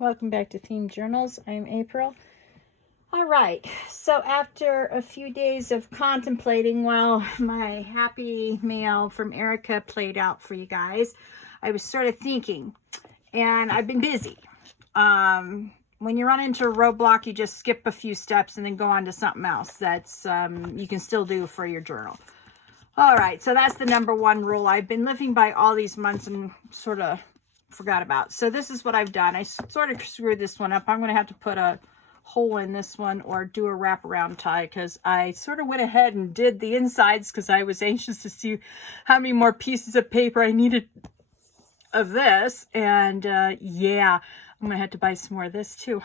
Welcome back to Theme Journals. I'm April. All right, so after a few days of contemplating while my happy mail from Erica played out for you guys, I was sort of thinking, and I've been busy. When you run into a roadblock, you just skip a few steps and then go on to something else that's you can still do for your journal. All right, so that's the number one rule I've been living by all these months and sort of forgot about. So this is what I've done. I sort of screwed this one up. I'm going to have to put a hole in this one or do a wraparound tie because I sort of went ahead and did the insides because I was anxious to see how many more pieces of paper I needed of this. And yeah, I'm going to have to buy some more of this too.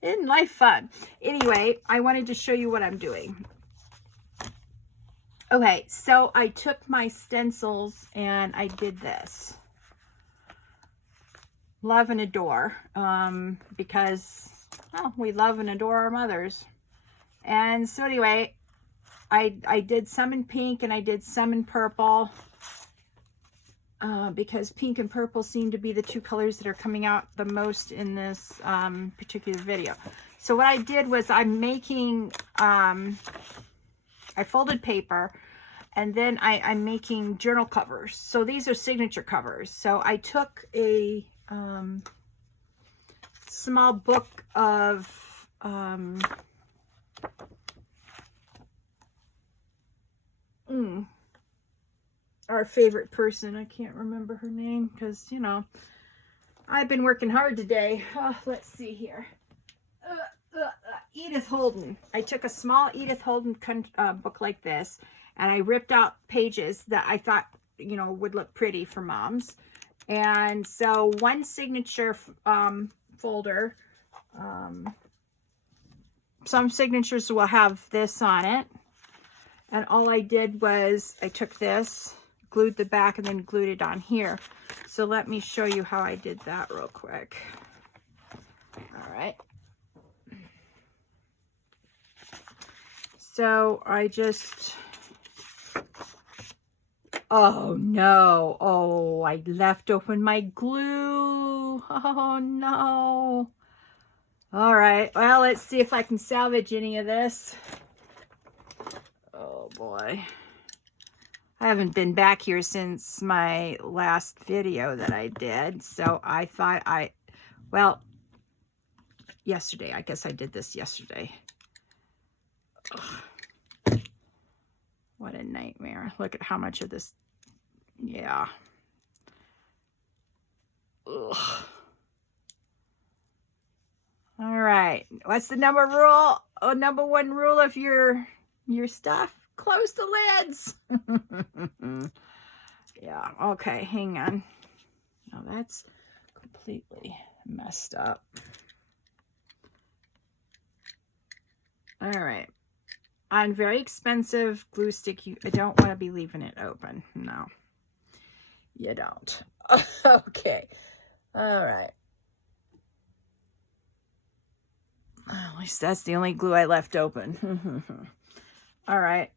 Isn't life fun? Anyway, I wanted to show you what I'm doing. Okay, so I took my stencils and I did this. Love and adore, because, well, we love and adore our mothers. And so anyway, I did some in pink and I did some in purple, because pink and purple seem to be the two colors that are coming out the most in this particular video. So what I did was I'm making, I folded paper, and then I'm making journal covers. So these are signature covers. So I took a small book of our favorite person. I can't remember her name because, you know, I've been working hard today. Oh, let's see here. Edith Holden. I took a small Edith Holden book like this, and I ripped out pages that I thought, you know, would look pretty for moms. And so one signature folder, some signatures will have this on it. And all I did was I took this, glued the back, and then glued it on here. So let me show you how I did that real quick. All right. So I just, oh no, oh, I left open my glue. Oh no. All right, well, let's see if I can salvage any of this. Oh boy. I haven't been back here since my last video that I did, so I thought well, yesterday, I guess I did this yesterday. Ugh. What a nightmare. Look at how much of this, yeah. Ugh. All right, what's the number one rule of your stuff? Close the lids. Yeah, okay, hang on. Now that's completely messed up. All right. On very expensive glue stick, you don't want to be leaving it open. No, you don't. Okay. All right. At least that's the only glue I left open. All right.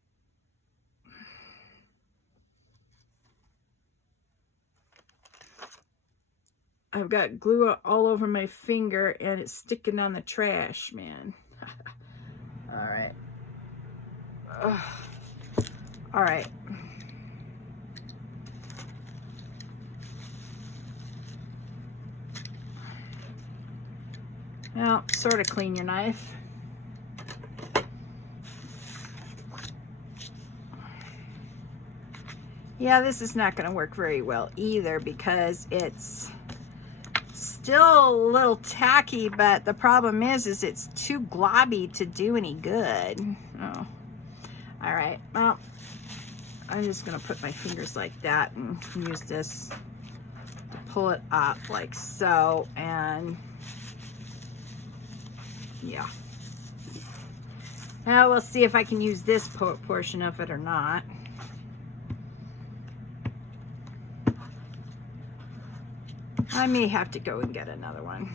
I've got glue all over my finger and it's sticking on the trash, man. All right. Ugh. All right. Now, sort of clean your knife. Yeah, this is not going to work very well either because it's still a little tacky, but the problem is it's too globby to do any good. Oh. All right, well, I'm just going to put my fingers like that and use this to pull it up like so, and yeah. Now we'll see if I can use this portion of it or not. I may have to go and get another one.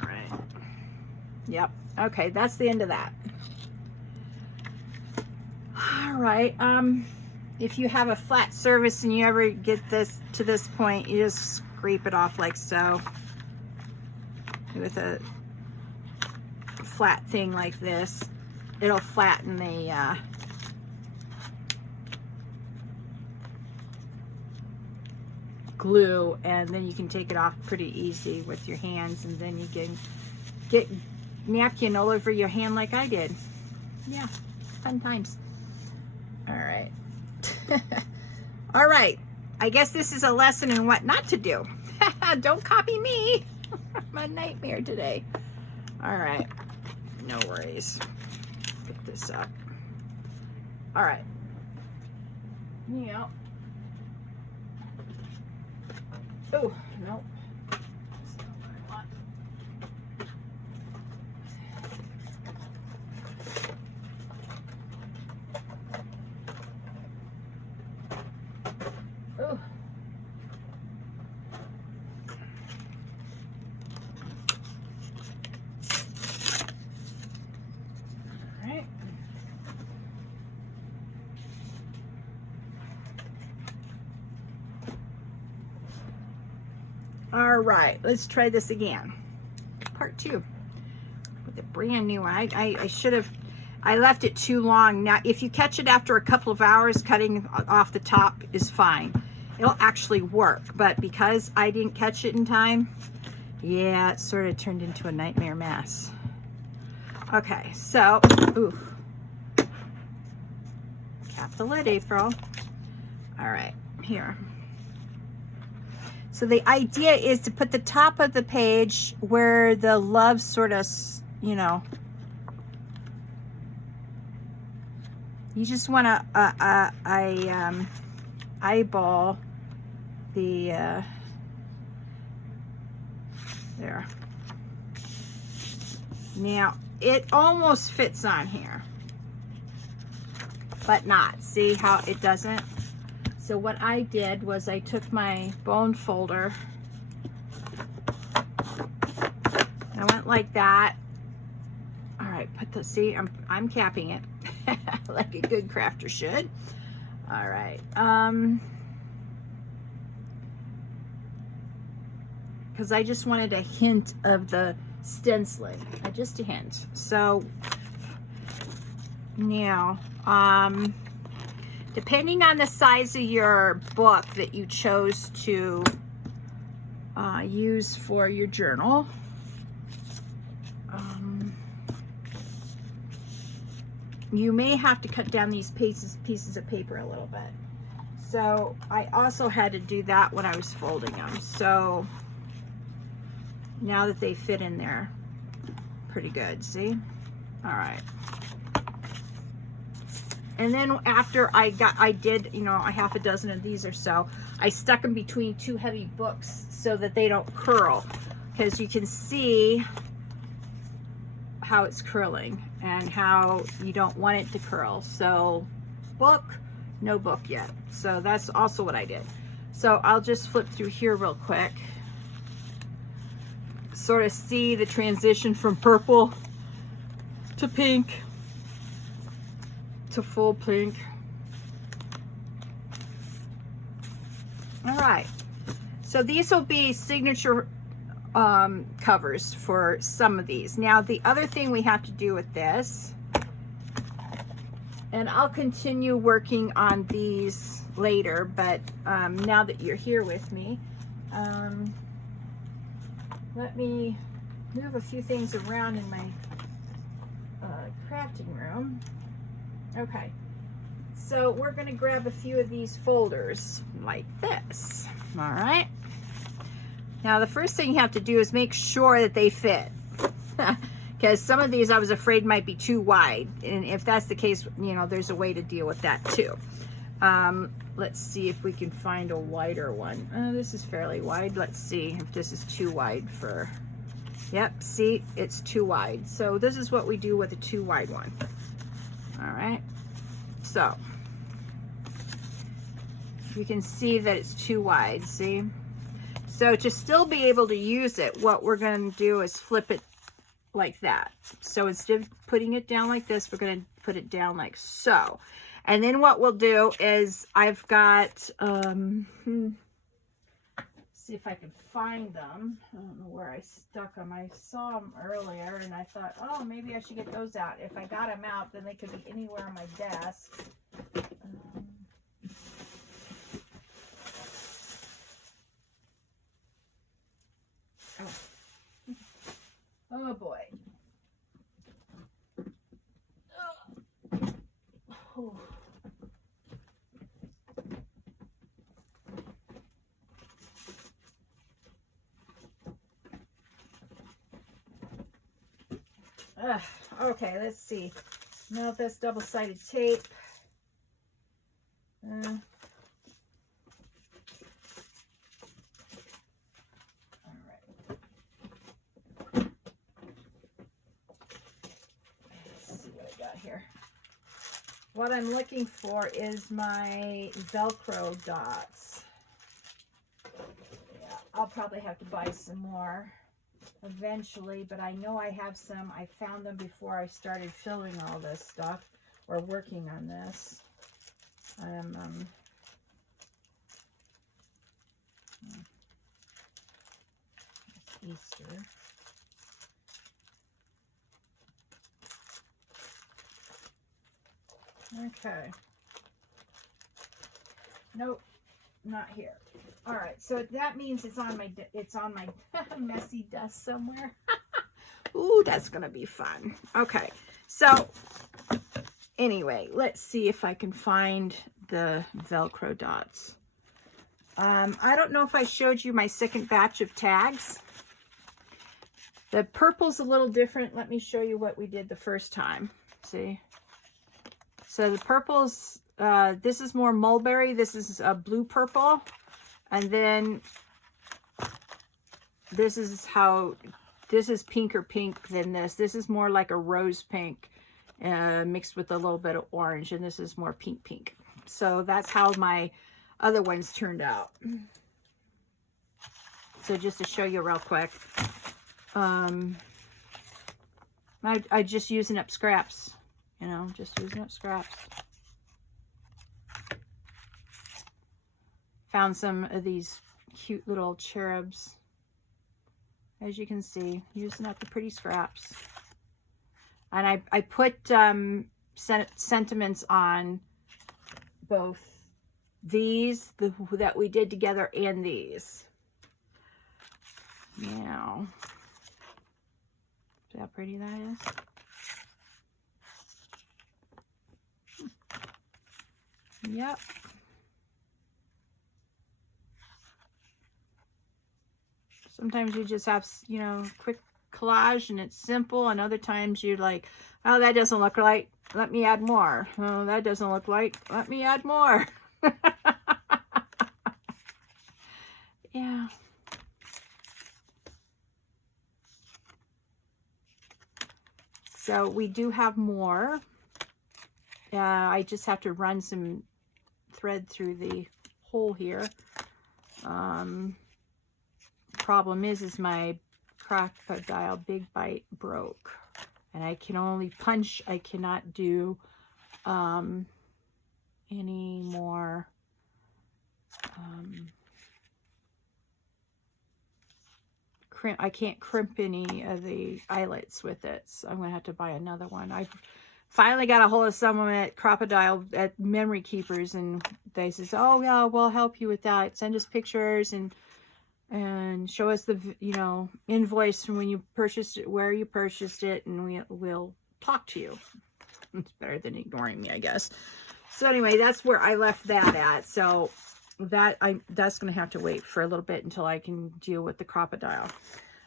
All right. Yep. Okay, that's the end of that. All right. if you have a flat surface and you ever get this to this point, you just scrape it off like so with a flat thing like this. It'll flatten the glue, and then you can take it off pretty easy with your hands, and then you can get napkin all over your hand like I did. Yeah, fun times. All right. All right, I guess this is a lesson in what not to do. Don't copy me. I'm a nightmare today. All right, no worries. Pick this up. All right. Yeah. Oh, no. That's not what I want. Oh. All right. All right, let's try this again. Part 2 with a brand new one. I should have, I left it too long. Now, if you catch it after a couple of hours, cutting off the top is fine. It'll actually work, but because I didn't catch it in time, yeah, it sort of turned into a nightmare mess. Okay, so, ooh. Cap the lid, April. All right, here. So the idea is to put the top of the page where the love sort of, you know, you just want to eyeball the, there. Now, it almost fits on here, but not. See how it doesn't? So what I did was I took my bone folder, I went like that. All right, put the, see, I'm capping it like a good crafter should. All right, because I just wanted a hint of the stenciling, just a hint. So now, depending on the size of your book that you chose to use for your journal, you may have to cut down these pieces of paper a little bit. So I also had to do that when I was folding them. So now that they fit in there pretty good, see? All right. And then after I did, you know, a half a dozen of these or so, I stuck them between two heavy books so that they don't curl, because you can see how it's curling and how you don't want it to curl. So book, no book yet. So that's also what I did. So I'll just flip through here real quick, sort of see the transition from purple to pink to full pink. All right, so these will be signature covers for some of these. Now the other thing we have to do with this, and I'll continue working on these later, but now that you're here with me, let me move a few things around in my crafting room. Okay, so we're going to grab a few of these folders like this. All right, now the first thing you have to do is make sure that they fit, because some of these I was afraid might be too wide, and if that's the case, you know, there's a way to deal with that too. Let's see if we can find a wider one. This is fairly wide. Let's see if this is too wide for, yep, see, it's too wide. So this is what we do with a too wide one. All right, so you can see that it's too wide, see? So to still be able to use it, what we're going to do is flip it like that. So instead of putting it down like this, we're going to put it down like so. And then what we'll do is I've got, see if I can find them. I don't know where I stuck them. I saw them earlier and I thought, oh, maybe I should get those out. If I got them out, then they could be anywhere on my desk. Oh boy. Oh. Okay, let's see. Now if that's double-sided tape. All right. Let's see what I got here. What I'm looking for is my Velcro dots. Yeah, I'll probably have to buy some more eventually, but I know I have some. I found them before I started filming all this stuff or working on this. It's Easter. Okay. Nope, not here. All right, so that means it's on my messy desk somewhere. Ooh, that's gonna be fun. Okay, so anyway, let's see if I can find the Velcro dots. I don't know if I showed you my second batch of tags. The purple's a little different. Let me show you what we did the first time. See? So the purple's, this is more mulberry. This is a blue purple. And then this is how, this is pinker pink than this. This is more like a rose pink mixed with a little bit of orange. And this is more pink pink. So that's how my other ones turned out. So just to show you real quick. I just using up scraps, you know, just using up scraps. Found some of these cute little cherubs. As you can see, using up the pretty scraps. And I put sentiments on both these that we did together and these. Now, see how pretty that is? Yep. Sometimes you just have, you know, quick collage and it's simple, and other times you're like, oh, that doesn't look right, let me add more. Oh, that doesn't look right, let me add more. Yeah. So we do have more. I just have to run some thread through the hole here. Problem is my crocodile big bite broke, and I can only punch. I cannot do any more crimp. I can't crimp any of the eyelets with it, so I'm gonna have to buy another one. I've finally got a hold of someone at Crocodile at Memory Keepers, and they says, oh yeah, we'll help you with that. Send us pictures and show us the, you know, invoice from when you purchased it, where you purchased it, and we'll talk to you. It's better than ignoring me, I guess. So anyway, that's where I left that at. So that's gonna have to wait for a little bit until I can deal with the crocodile.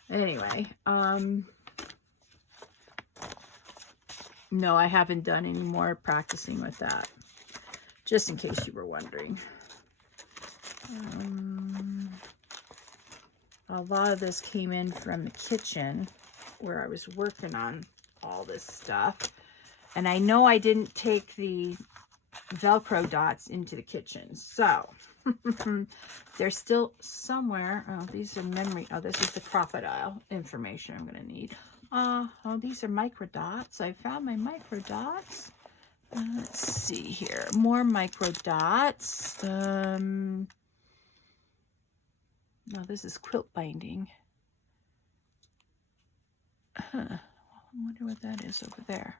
Anyway, no, I haven't done any more practicing with that, just in case you were wondering. A lot of this came in from the kitchen where I was working on all this stuff. And I know I didn't take the Velcro dots into the kitchen. So they're still somewhere. Oh, these are memory. Oh, this is the crocodile information I'm going to need. Oh, these are micro dots. I found my micro dots. Let's see here. More micro dots. No, this is quilt binding. Huh. I wonder what that is over there.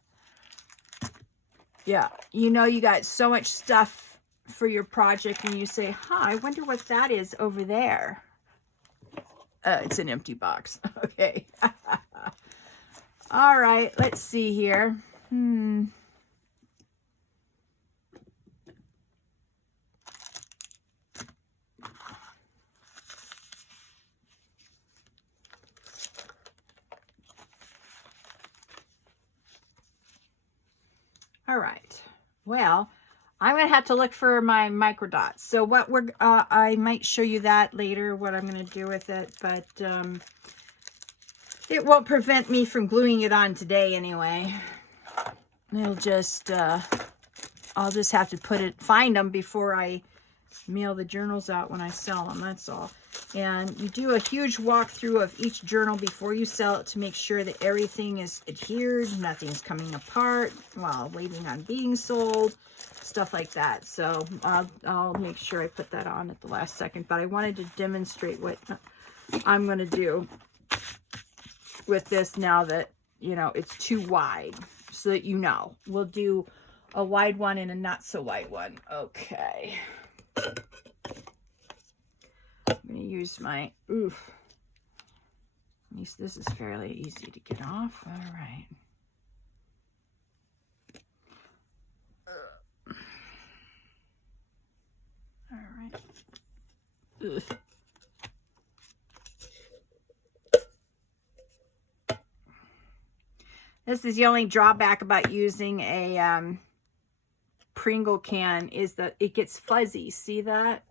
Yeah, you know you got so much stuff for your project and you say, huh, I wonder what that is over there. It's an empty box. Okay. All right, let's see here. All right. Well, I'm going to have to look for my micro dots. So what we're, I might show you that later, what I'm going to do with it, but it won't prevent me from gluing it on today anyway. It'll just, I'll just have to find them before I mail the journals out when I sell them, that's all. And you do a huge walkthrough of each journal before you sell it to make sure that everything is adhered, nothing's coming apart while waiting on being sold, stuff like that. So I'll make sure I put that on at the last second, but I wanted to demonstrate what I'm going to do with this now that, you know, it's too wide, so that you know. We'll do a wide one and a not so wide one. Okay. I'm going to use my, oof. At least this is fairly easy to get off. All right. All right. Ugh. This is the only drawback about using a Pringle can is that it gets fuzzy. See that?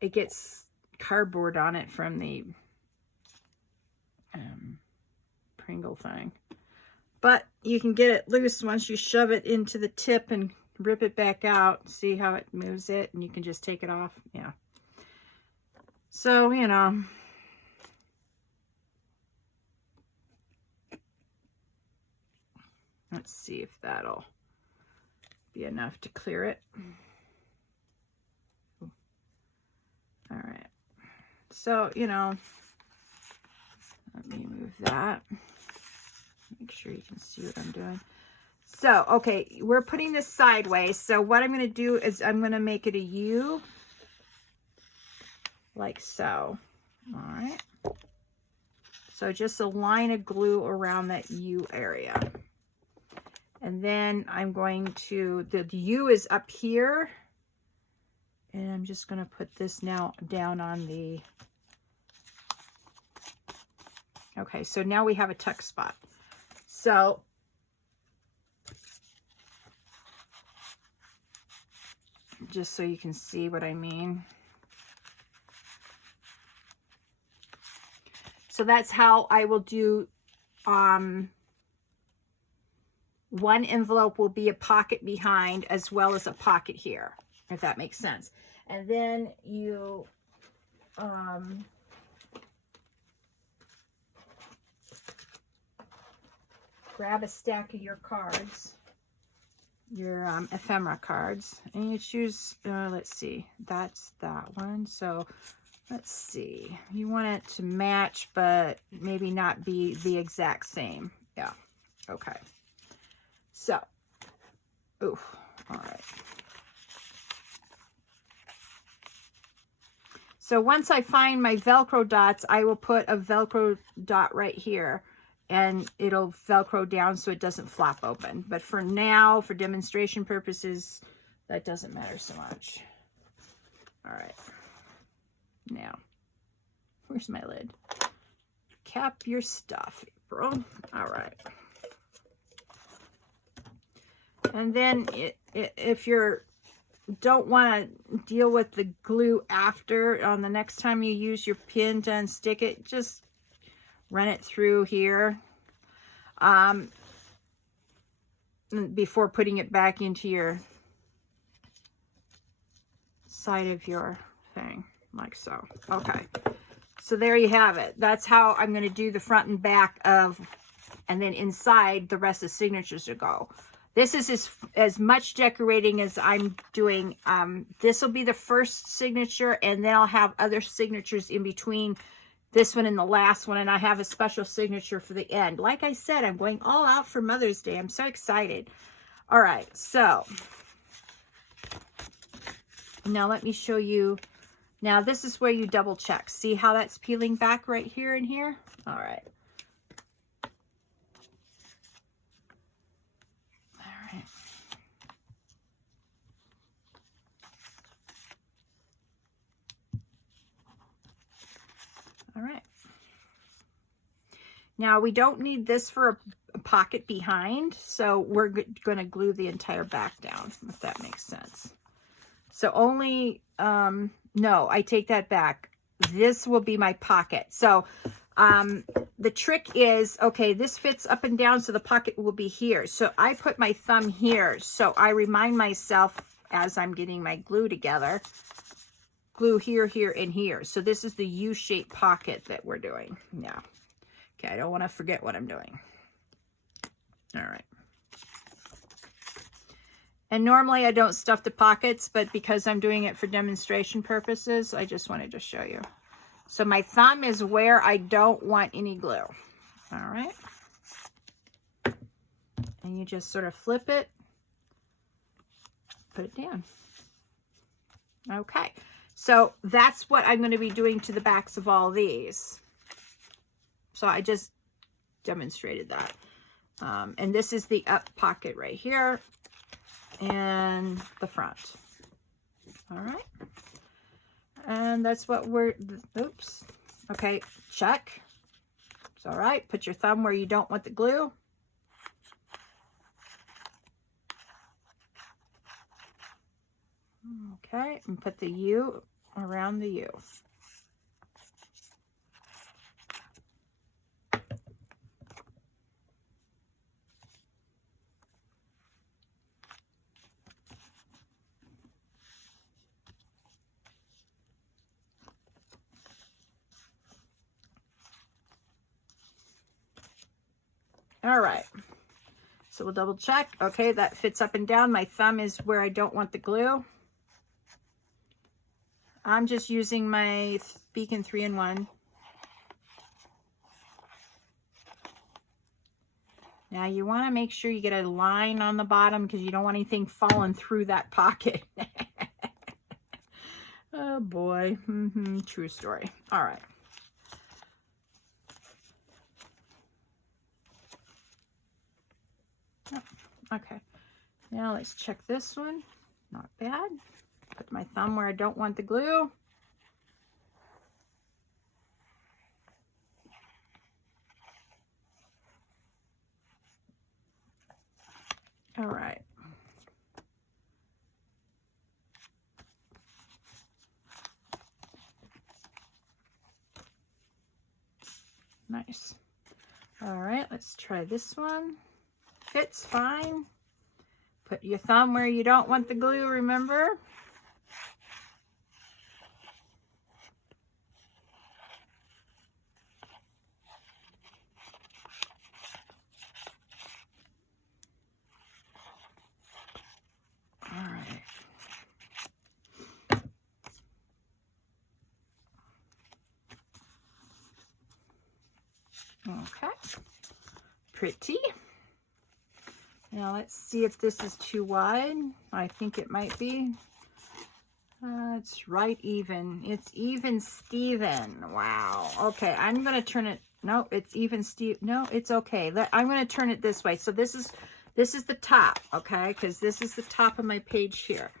It gets cardboard on it from the Pringle thing. But you can get it loose once you shove it into the tip and rip it back out. See how it moves it? And you can just take it off. Yeah. So, you know. Let's see if that'll be enough to clear it. All right. So, you know, let me move that. Make sure you can see what I'm doing. So, okay, we're putting this sideways. So what I'm going to do is I'm going to make it a U, like so. All right. So just a line of glue around that U area. And then I'm going to, the U is up here. And I'm just going to put this now down on the, okay, so now we have a tuck spot. So, just so you can see what I mean. So that's how I will do, one envelope will be a pocket behind as well as a pocket here, if that makes sense. And then you grab a stack of your cards, your ephemera cards, and you choose, let's see, that's that one. So let's see, you want it to match, but maybe not be the exact same. Yeah, okay. So, oof, all right. So once I find my Velcro dots, I will put a Velcro dot right here and it'll Velcro down so it doesn't flop open. But for now, for demonstration purposes, that doesn't matter so much. All right. Now, where's my lid? Cap your stuff, April. All right. And then if you're don't want to deal with the glue after, on the next time you use your pin to unstick it, just run it through here before putting it back into your side of your thing, like so. Okay, so there you have it. That's how I'm going to do the front and back of, and then inside the rest of the signatures to go. This is as much decorating as I'm doing. This will be the first signature, and then I'll have other signatures in between this one and the last one, and I have a special signature for the end. Like I said, I'm going all out for Mother's Day. I'm so excited. All right, so now let me show you. Now this is where you double check. See how that's peeling back right here and here? All right. All right. Now we don't need this for a pocket behind, so we're going to glue the entire back down, if that makes sense. So only, no, I take that back. This will be my pocket. So the trick is, okay, this fits up and down, so the pocket will be here. So I put my thumb here, so I remind myself as I'm getting my glue together, glue here, here, and here. So this is the U-shaped pocket that we're doing now. Okay, I don't want to forget what I'm doing. All right. And normally I don't stuff the pockets, but because I'm doing it for demonstration purposes, I just wanted to show you. So my thumb is where I don't want any glue. All right. And you just sort of flip it, put it down. Okay. So that's what I'm going to be doing to the backs of all these. So I just demonstrated that. And this is the up pocket right here and the front. All right. And that's what we're, oops. Okay, check. It's all right. Put your thumb where you don't want the glue. Okay, and put the U around the U. All right, so we'll double check. Okay, that fits up and down. My thumb is where I don't want the glue. I'm just using my Beacon 3-in-1. Now you want to make sure you get a line on the bottom because you don't want anything falling through that pocket. Oh boy, true story. All right. Okay, now let's check this one. Not bad. Put my thumb where I don't want the glue. All right. Nice. All right, let's try this one. Fits fine. Put your thumb where you don't want the glue, remember? All right. Okay. Pretty. Now let's see if this is too wide. I think it might be. It's right even. It's even Steven. Wow. Okay, I'm going to turn it. No, it's even Steve. No, it's okay. I'm going to turn it this way. So this is the top, okay? Because this is the top of my page here.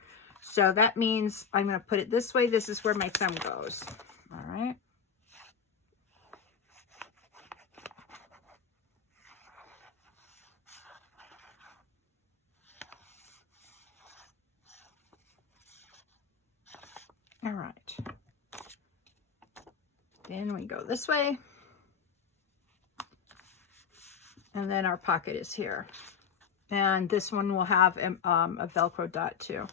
So that means I'm going to put it this way. This is where my thumb goes. All right. All right. Then we go this way. And then our pocket is here. And this one will have a Velcro dot too.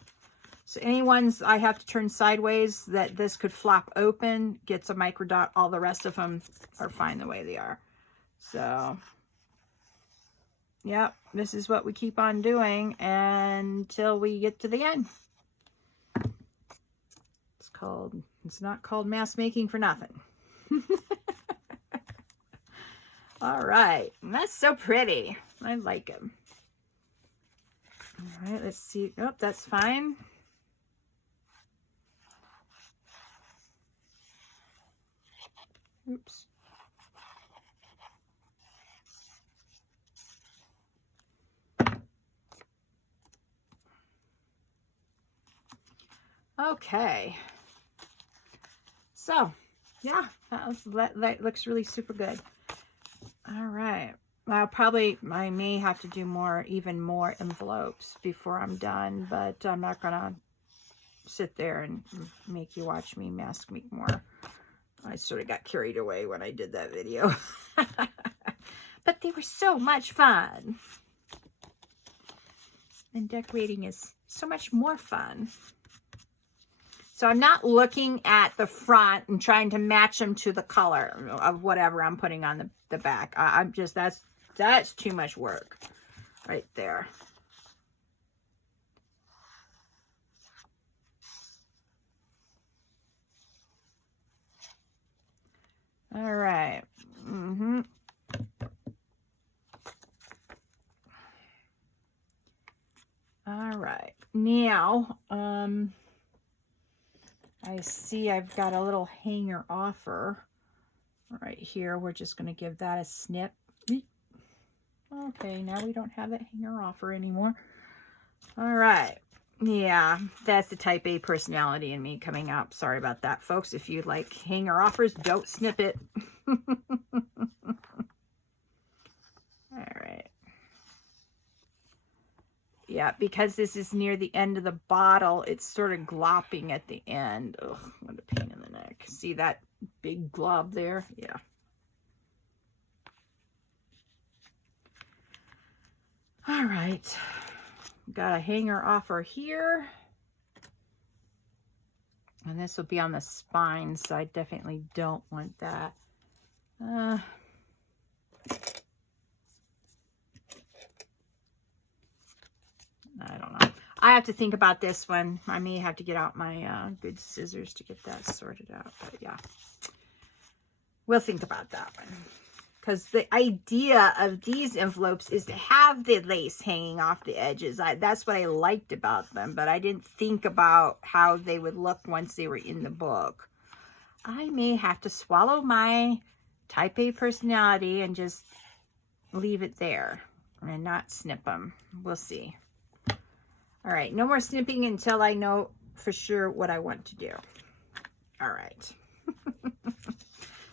So any ones I have to turn sideways that this could flop open, gets a micro dot. All the rest of them are fine the way they are. So Yep, this is what we keep on doing until we get to the end. It's not called mask making for nothing. All right, and that's so pretty. I like them. All right, let's see. Oh, that's fine. Oops. Okay. So, yeah, that looks really super good. All right. Well, I may have to do even more envelopes before I'm done, but I'm not gonna sit there and make you watch me mask make more. I sort of got carried away when I did that video. But they were so much fun. And decorating is so much more fun. So I'm not looking at the front and trying to match them to the color of whatever I'm putting on the back. I'm just, that's too much work right there. All right. All right. Now, I see I've got a little hanger offer right here. We're just going to give that a snip. Okay, now we don't have that hanger offer anymore. All right. Yeah, that's the type A personality in me coming up. Sorry about that, folks. If you like hanger offers, don't snip it. All right. Yeah, because this is near the end of the bottle, it's sort of glopping at the end. Ugh, what a pain in the neck. See that big glob there? Yeah. All right. Got a hanger offer here. And this will be on the spine, so I definitely don't want that. I don't know. I have to think about this one. I may have to get out my good scissors to get that sorted out. But yeah, we'll think about that one. Because the idea of these envelopes is to have the lace hanging off the edges. That's what I liked about them. But I didn't think about how they would look once they were in the book. I may have to swallow my type A personality and just leave it there and not snip them. We'll see. All right, no more snipping until I know for sure what I want to do. All right.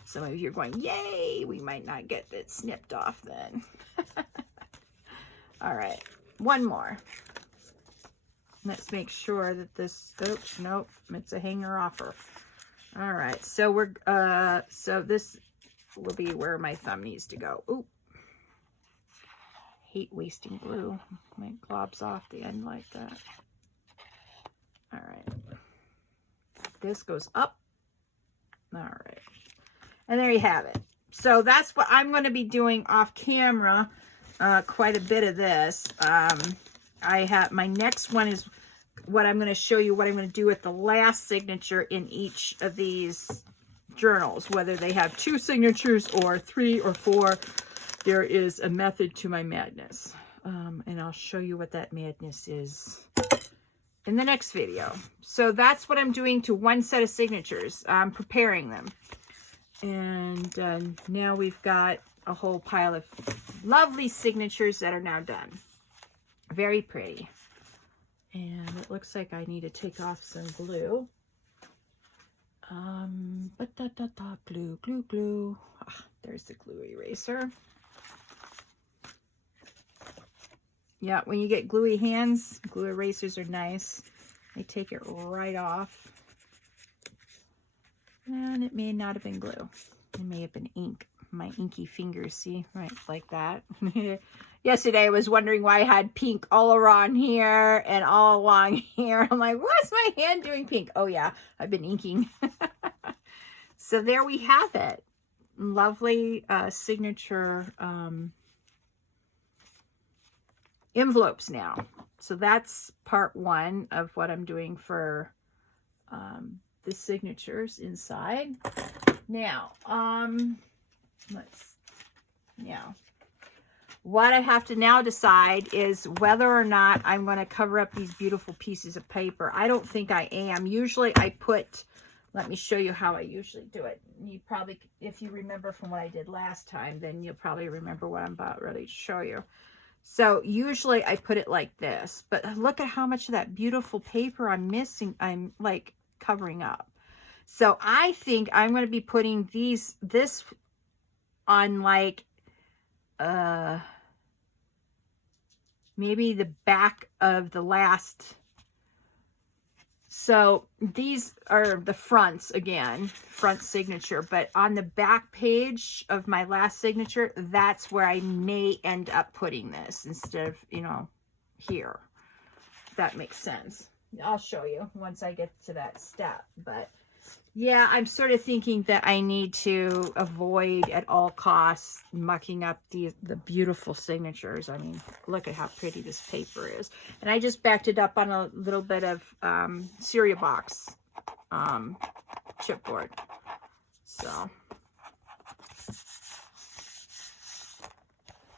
Some of you are going, yay, we might not get it snipped off then. All right, one more. Let's make sure that this, oops, nope, it's a hanger offer. All right, so so this will be where my thumb needs to go. Ooh. Hate wasting glue. My globs off the end like that. All right. This goes up. All right. And there you have it. So that's what I'm going to be doing off camera. Quite a bit of this. My next one is what I'm going to show you what I'm going to do with the last signature in each of these journals, whether they have 2 signatures or 3 or 4. There is a method to my madness. And I'll show you what that madness is in the next video. So that's what I'm doing to one set of signatures. I'm preparing them. And now we've got a whole pile of lovely signatures that are now done. Very pretty. And it looks like I need to take off some glue. Glue. Ah, there's the glue eraser. Yeah, when you get gluey hands, glue erasers are nice. They take it right off. And it may not have been glue. It may have been ink. My inky fingers, see? Right, like that. Yesterday I was wondering why I had pink all around here and all along here. I'm like, what's my hand doing pink? Oh yeah, I've been inking. So there we have it. Lovely signature envelopes now. So that's part one of what I'm doing for the signatures inside. Now, what I have to now decide is whether or not I'm going to cover up these beautiful pieces of paper. I don't think I am. Usually I put, let me show you how I usually do it. You probably, if you remember from what I did last time, then you'll probably remember what I'm about ready to show you. So usually I put it like this, but look at how much of that beautiful paper I'm missing. I'm like covering up. So I think I'm going to be putting this on like, maybe the back of the last. So these are the fronts again, front signature, but on the back page of my last signature, that's where I may end up putting this instead of, you know, here. If that makes sense. I'll show you once I get to that step, but yeah, I'm sort of thinking that I need to avoid at all costs mucking up the beautiful signatures. I mean, look at how pretty this paper is. And I just backed it up on a little bit of cereal box chipboard. So,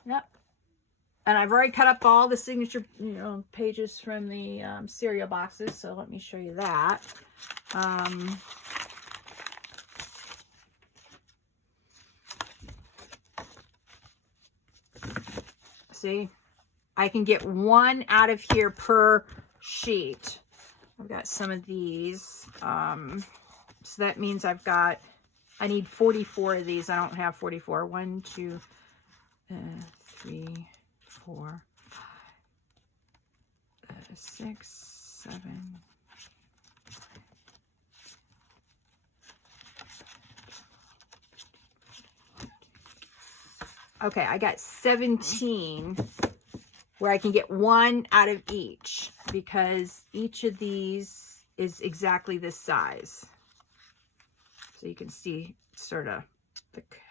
yep. And I've already cut up all the signature, you know, pages from the cereal boxes. So let me show you that. See, I can get one out of here per sheet. I've got some of these. So that means I need 44 of these. I don't have 44. 1, 2, 3, 4, 5, 6, 7. Okay, I got 17 where I can get one out of each because each of these is exactly this size. So you can see sort of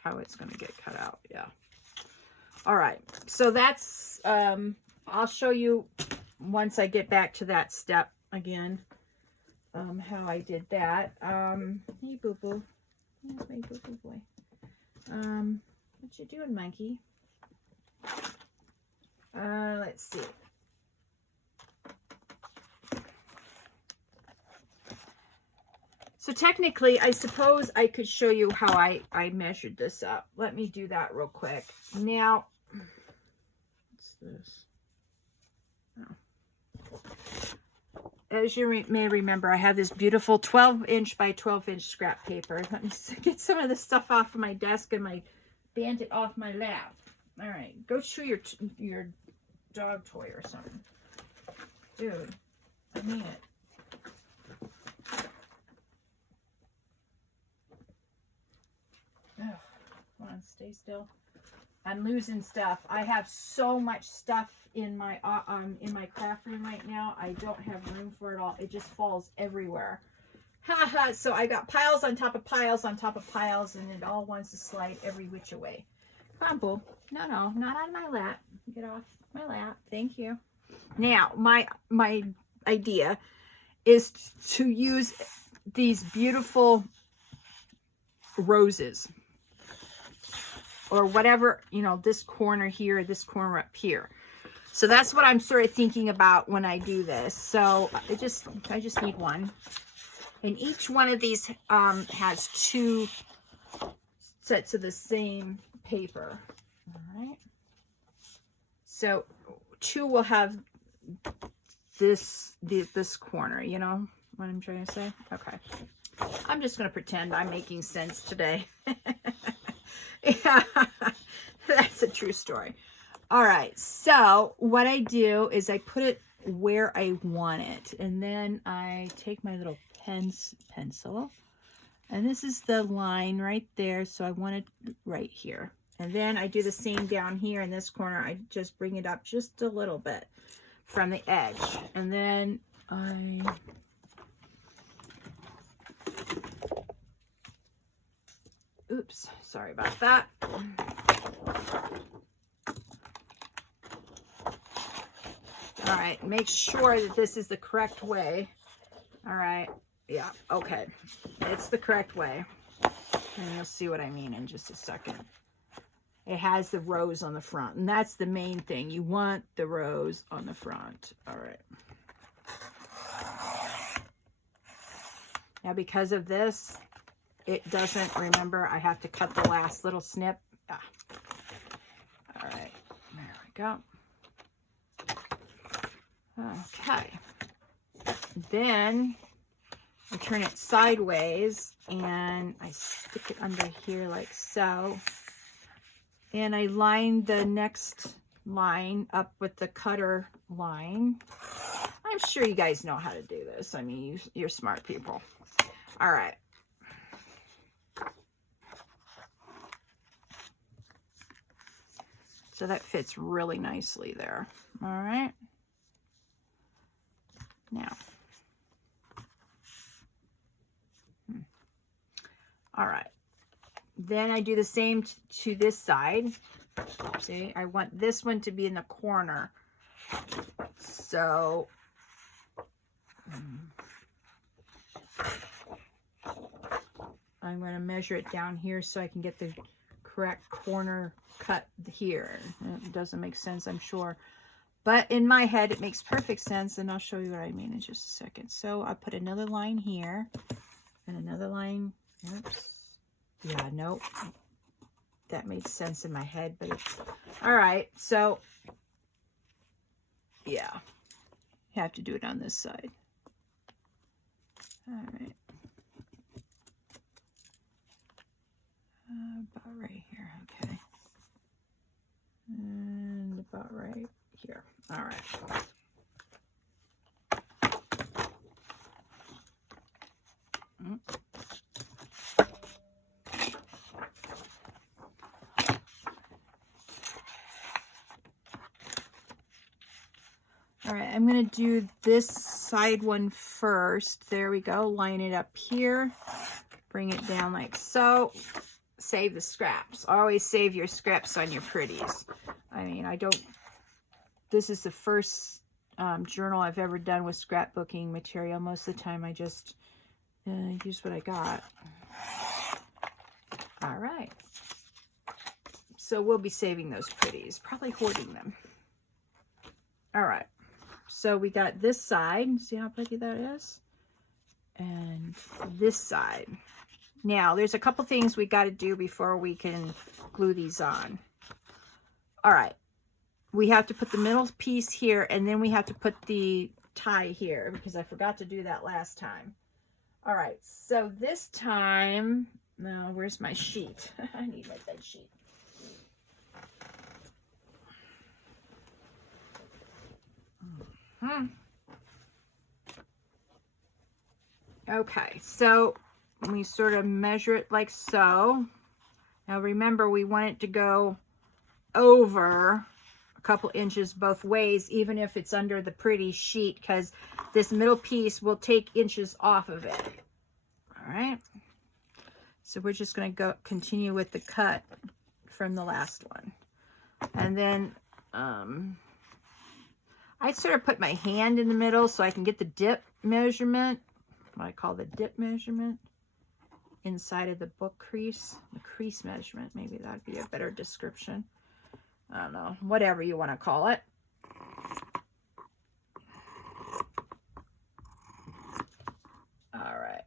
how it's going to get cut out. Yeah. All right. So that's, I'll show you once I get back to that step again, how I did that. Hey, boo-boo. Here's my boo-boo boy. What you doing, monkey? Let's see. So technically, I suppose I could show you how I measured this up. Let me do that real quick. Now, what's this? Oh. As you may remember, I have this beautiful 12-inch by 12-inch scrap paper. Let me get some of this stuff off of my desk and my bandit off my lap. All right, go chew your dog toy or something. Dude, I mean it. Ugh, come on, stay still. I'm losing stuff. I have so much stuff in my craft room right now. I don't have room for it all. It just falls everywhere. Haha, so I got piles on top of piles on top of piles, and it all wants to slide every which way. Come on, boo. No, not on my lap. Get off my lap. Thank you. Now, my idea is to use these beautiful roses or whatever, you know, this corner here, this corner up here. So that's what I'm sort of thinking about when I do this. So I just need one. And each one of these has 2 sets of the same paper. All right. So 2 will have this corner, you know what I'm trying to say? Okay. I'm just going to pretend I'm making sense today. Yeah, that's a true story. All right. So what I do is I put it where I want it. And then I take my little pencil. And this is the line right there. So I want it right here. And then I do the same down here in this corner. I just bring it up just a little bit from the edge. And then oops, sorry about that. All right, make sure that this is the correct way. All right, yeah, okay. It's the correct way. And you'll see what I mean in just a second. It has the rows on the front, and that's the main thing. You want the rows on the front. All right. Now, because of this, it doesn't, remember, I have to cut the last little snip. Ah. All right, there we go. Okay. Then I turn it sideways and I stick it under here like so. And I line the next line up with the cutter line. I'm sure you guys know how to do this. I mean, you're smart people. All right. So that fits really nicely there. All right. Now. All right. Then I do the same to this side. See, I want this one to be in the corner. So I'm going to measure it down here so I can get the correct corner cut here. It doesn't make sense, I'm sure. But in my head, it makes perfect sense, and I'll show you what I mean in just a second. So I put another line here and another line. Oops. Yeah, nope. That made sense in my head, but it's all right. So yeah, you have to do it on this side. All right. About right here, okay. And about right here. All right. All right, I'm going to do this side one first. There we go. Line it up here. Bring it down like so. Save the scraps. Always save your scraps on your pretties. I mean, this is the first journal I've ever done with scrapbooking material. Most of the time I just use what I got. All right. So we'll be saving those pretties, probably hoarding them. All right. So we got this side. See how pretty that is? And this side. Now, there's a couple things we got to do before we can glue these on. All right. We have to put the middle piece here, and then we have to put the tie here because I forgot to do that last time. All right. So this time, no, where's my sheet? I need my bed sheet. Okay, so we sort of measure it like so. Now remember, we want it to go over a couple inches both ways, even if it's under the pretty sheet, because this middle piece will take inches off of it. All right. So we're just going to continue with the cut from the last one. And then I sort of put my hand in the middle so I can get the dip measurement, what I call the dip measurement, inside of the book crease. The crease measurement, maybe that'd be a better description. I don't know, whatever you want to call it. All right.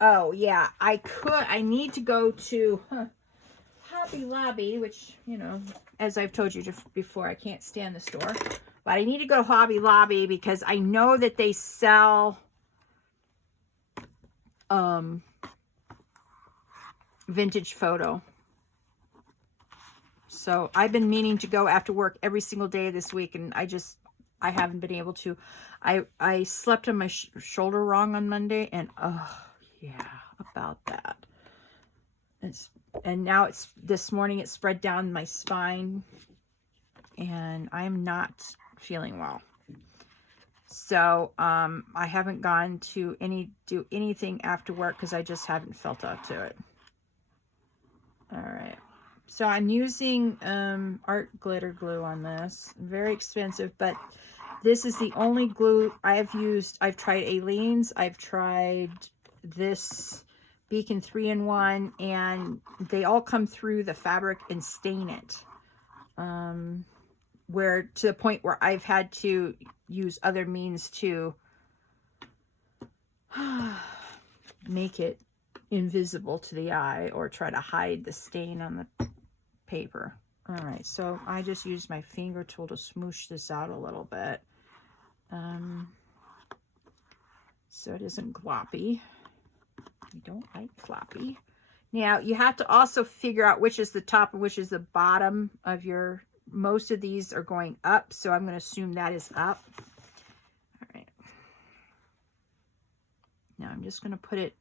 Oh, yeah, I need to go to Hobby Lobby, which, you know, as I've told you before, I can't stand the store. But I need to go to Hobby Lobby because I know that they sell vintage photo. So I've been meaning to go after work every single day this week, and I haven't been able to. I slept on my shoulder wrong on Monday, and oh yeah, about that. And now this morning it spread down my spine, and I'm not feeling well. So I haven't gone to do anything after work because I just haven't felt up to it. All right. So I'm using art glitter glue on this. Very expensive, but this is the only glue I've used. I've tried Aleene's. I've tried this Beacon 3-in-1, and they all come through the fabric and stain it. Where to the point where I've had to use other means to make it invisible to the eye or try to hide the stain on the paper. All right, so I just used my finger tool to smoosh this out a little bit. So it isn't gloppy. I don't like gloppy. Now you have to also figure out which is the top and which is the bottom of your, most of these are going up, so I'm going to assume that is up. All right. Now I'm just going to put it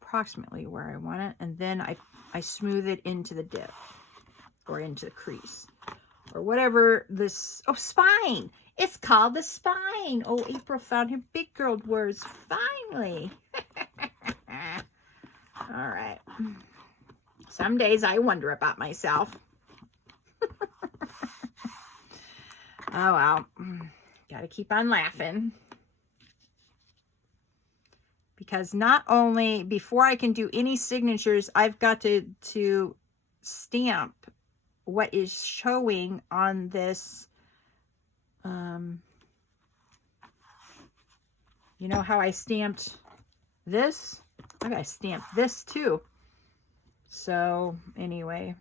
approximately where I want it, and then I smooth it into the dip or into the crease or whatever this, oh, spine. It's called the spine. Oh, April found her big girl words finally. All right. Some days I wonder about myself. Oh, well. Gotta keep on laughing. Because not only, before I can do any signatures, I've got to stamp what is showing on this. You know how I stamped this? I gotta stamp this too. So anyway,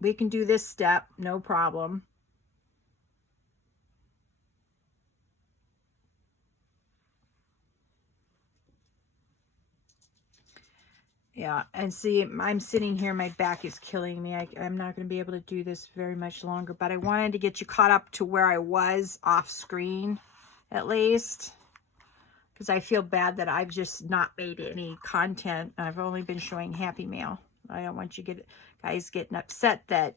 we can do this step, no problem. Yeah, and see, I'm sitting here, my back is killing me. I'm not going to be able to do this very much longer, but I wanted to get you caught up to where I was off screen, at least, because I feel bad that I've just not made any content. I've only been showing Happy Mail. I don't want you guys getting upset that,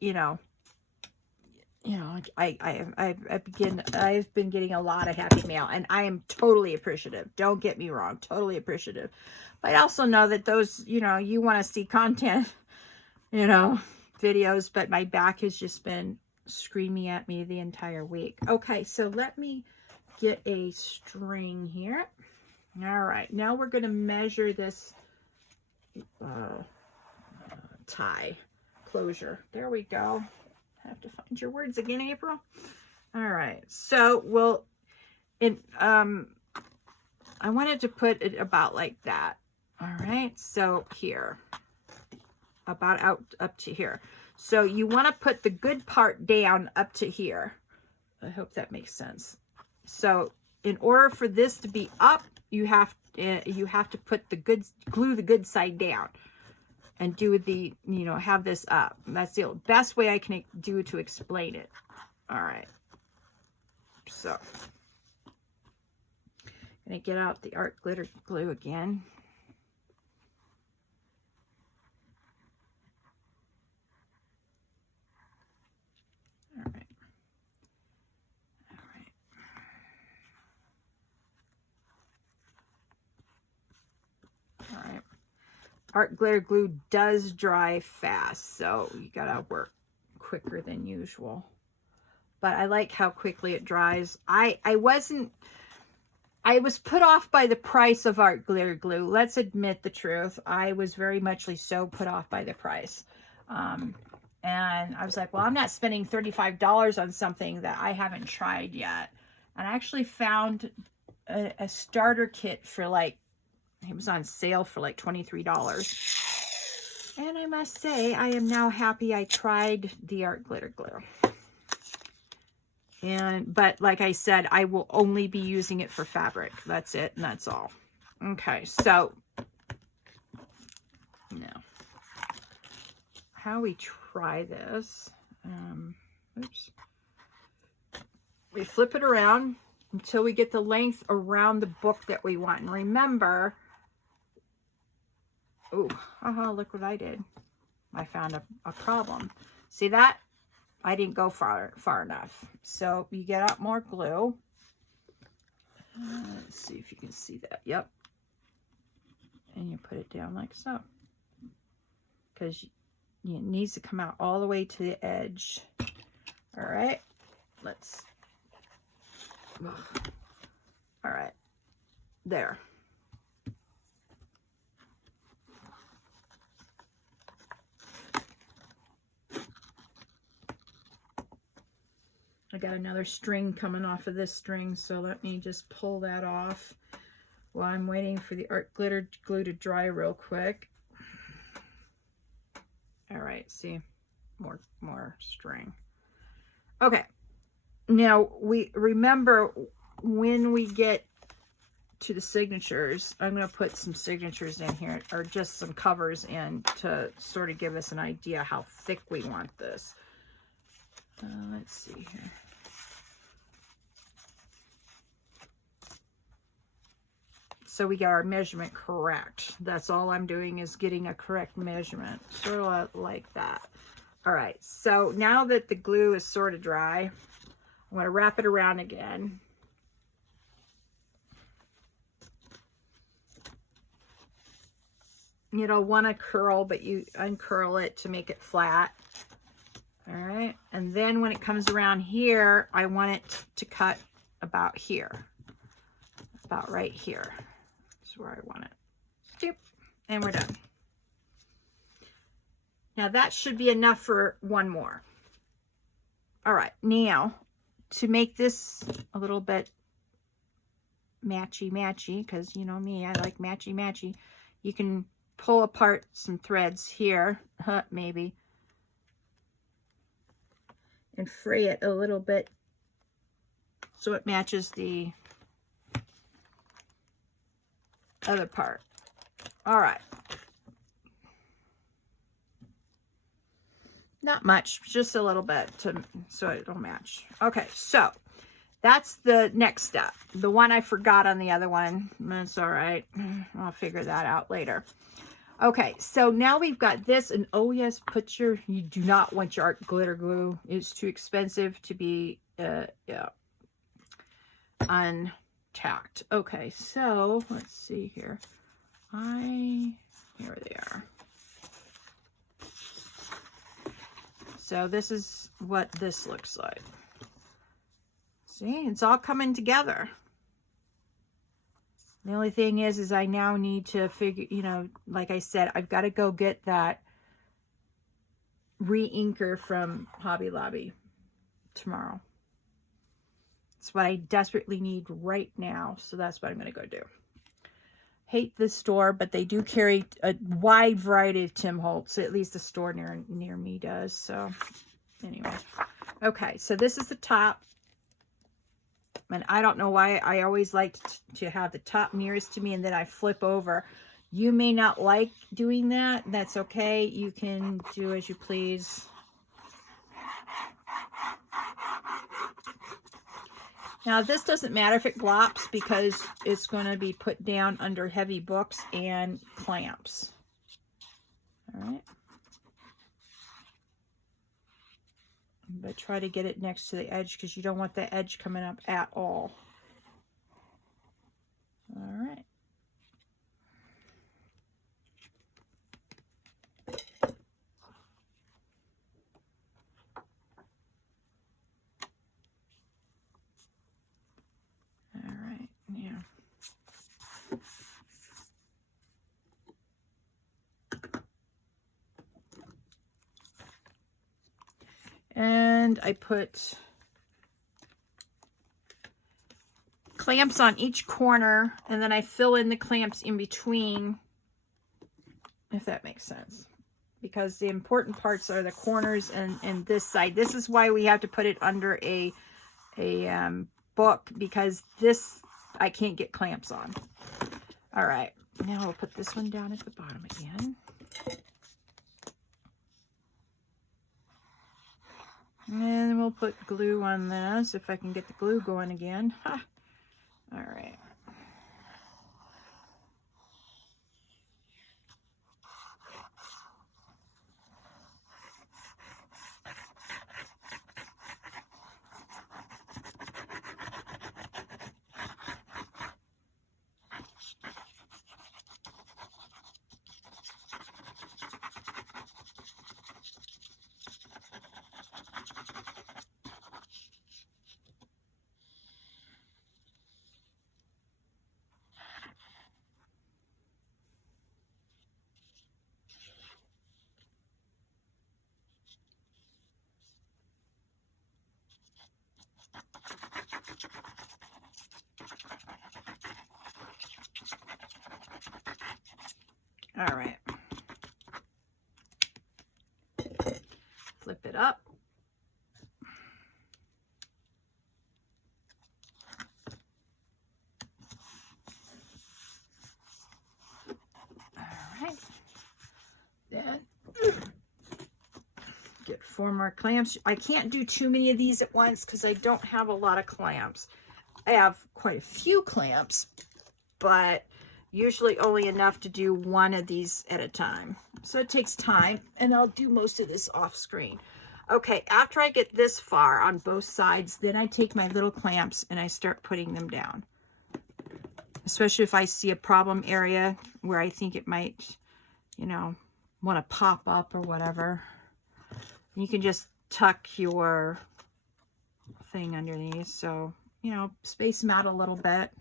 I've been getting a lot of Happy Mail, and I am totally appreciative. Don't get me wrong, totally appreciative. But I also know that those, you want to see content, videos, but my back has just been screaming at me the entire week. Okay, so let me get a string here. All right, now we're going to measure this tie closure. There we go. I have to find your words again, April. All right, so I wanted to put it about like that. All right, so here, about out up to here. So you want to put the good part down up to here. I hope that makes sense. So in order for this to be up, you have to put glue the good side down and do the, have this up. That's the best way I can do to explain it. All right. So I'm going to get out the art glitter glue again. All right. All right. Art glitter glue does dry fast, so you gotta work quicker than usual. But I like how quickly it dries. I was put off by the price of art glitter glue. Let's admit the truth. I was very much so put off by the price. And I was like, well, I'm not spending $35 on something that I haven't tried yet. And I actually found a starter kit for it was on sale for like $23. And I must say, I am now happy I tried the art glitter glue. But like I said, I will only be using it for fabric. That's it, and that's all. Okay, so now how we try this. Oops. We flip it around until we get the length around the book that we want. And remember, look what I did. I found a problem. See that? I didn't go far enough. So you get out more glue. Let's see if you can see that. Yep. And you put it down like so. Because it needs to come out all the way to the edge. All right, let's, all right, there. I got another string coming off of this string, so let me just pull that off while I'm waiting for the art glitter glue to dry real quick. All right, see, more string. Okay, now we remember when we get to the signatures, I'm going to put some signatures in here, or just some covers in, to sort of give us an idea how thick we want this. Let's see here. So we got our measurement correct. That's all I'm doing, is getting a correct measurement, sort of like that. All right, so now that the glue is sort of dry, I'm going to wrap it around again. You'll want to curl, but you uncurl it to make it flat. All right, and then when it comes around here, I want it to cut about here, about right here. That's where I want it. Doop, and we're done. Now that should be enough for one more. All right, now to make this a little bit matchy, because you know me, I like matchy, you can pull apart some threads here, maybe, and fray it a little bit so it matches the other part. All right. Not much, just a little bit so it'll match. Okay, so that's the next step. The one I forgot on the other one. That's all right. I'll figure that out later. Okay, so now we've got this, and oh yes, you do not want your art glitter glue. It's too expensive to be untacked. Okay, so let's see here. Here they are. So this is what this looks like. See, it's all coming together. The only thing is I now need to figure, you know, like I said, I've got to go get that re-inker from Hobby Lobby tomorrow. It's what I desperately need right now, so that's what I'm going to go do. Hate this store, but they do carry a wide variety of Tim Holtz. At least the store near me does. So anyway, okay, so this is the top. And I don't know why I always like to have the top nearest to me, and then I flip over. You may not like doing that. That's okay. You can do as you please. Now, this doesn't matter if it glops, because it's going to be put down under heavy books and clamps. All right. But try to get it next to the edge, because you don't want the edge coming up at all. All right. All right, yeah. And I put clamps on each corner, and then I fill in the clamps in between, if that makes sense. Because the important parts are the corners and this side. This is why we have to put it under a book, because this I can't get clamps on. All right, now we'll put this one down at the bottom again. And we'll put glue on this, if I can get the glue going again. Ha. All right. All right. Flip it up. All right. Then get 4 more clamps. I can't do too many of these at once because I don't have a lot of clamps. I have quite a few clamps, but usually only enough to do 1 of these at a time. So it takes time, and I'll do most of this off screen. Okay, after I get this far on both sides, then I take my little clamps and I start putting them down. Especially if I see a problem area where I think it might, you know, want to pop up or whatever. You can just tuck your thing underneath. So, you know, space them out a little bit.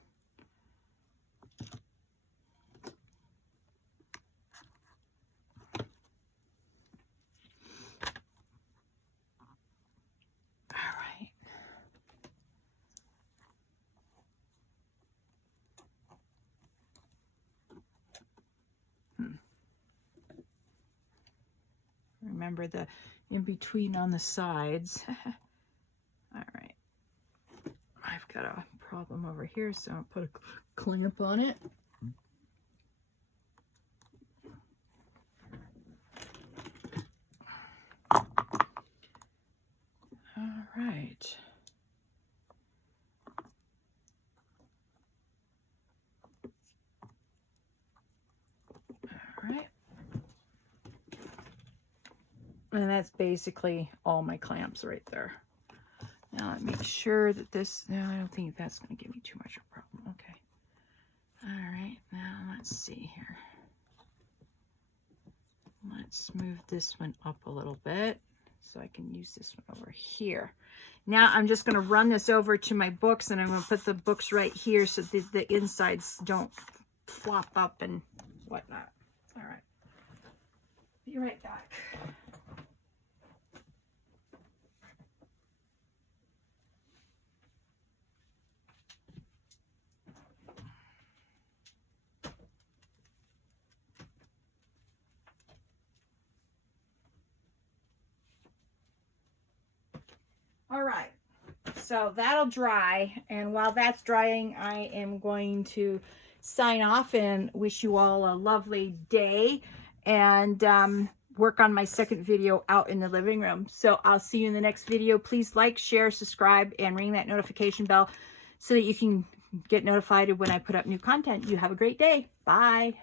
All right. Remember the in between on the sides. All right. I've got a problem over here, so I'll put a clamp on it. All right. All right. And that's basically all my clamps right there. Now let me make sure that this, no, I don't think that's going to give me too much of a problem. Okay. All right, now let's see here. Let's move this one up a little bit so I can use this one over here. Now I'm just going to run this over to my books, and I'm going to put the books right here so that the insides don't flop up and whatnot. All right. Be right back. All right, so that'll dry, and while that's drying, I am going to sign off and wish you all a lovely day, and work on my second video out in the living room. So I'll see you in the next video. Please like, share, subscribe, and ring that notification bell so that you can get notified when I put up new content. You have a great day. Bye.